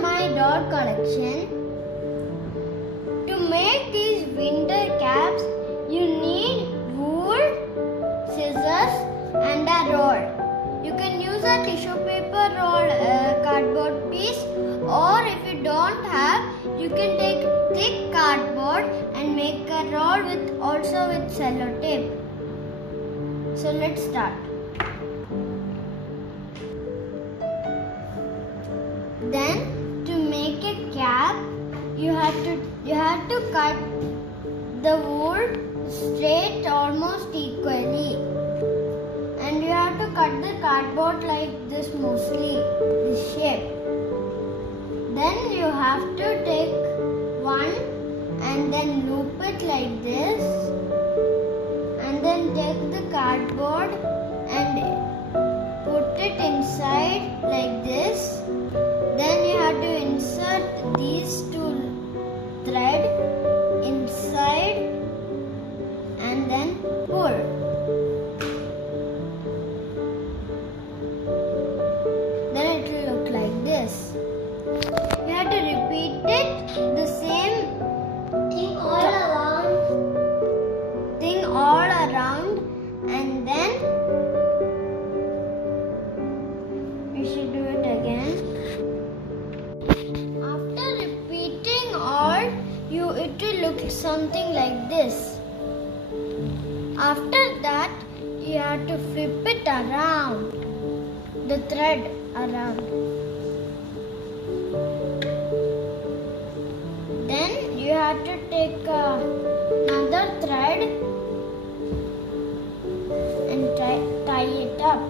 my doll collection. To make these winter caps, you need wool, scissors and a roll. You can use a tissue paper roll, cardboard piece, or if you don't have, you can take thick cardboard and make a roll also with sellotape. So let's start. Then to make a cap, you have to cut the wool straight almost equally, and you have to cut the cardboard like this, mostly this shape. Then you have to take one and then loop it like this, and then take the cardboard and put it inside like this. Then you have to insert these two threads inside and then pull. Then it will look like this. You have to repeat it the same thing all around, and then you should do it again. After repeating all, it will look something like this. After that, you have to flip it around, the thread around. Then you have to take another thread and tie it up.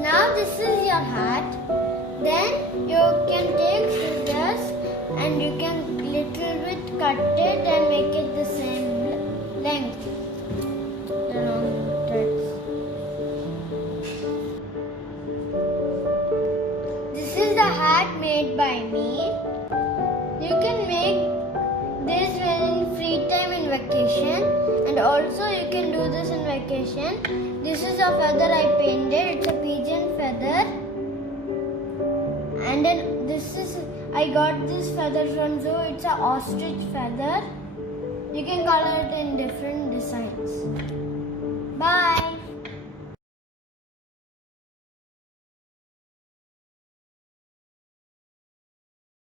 Now this is your hat. Then you can take scissors and you can little bit cut it and make it the same length, the long threads. This is the hat made by me. You can make this in free time in vacation, and also you can do this in vacation. This is a feather I painted. It's a pigeon feather. And then I got this feather from zoo. It's an ostrich feather. You can color it in different designs. Bye.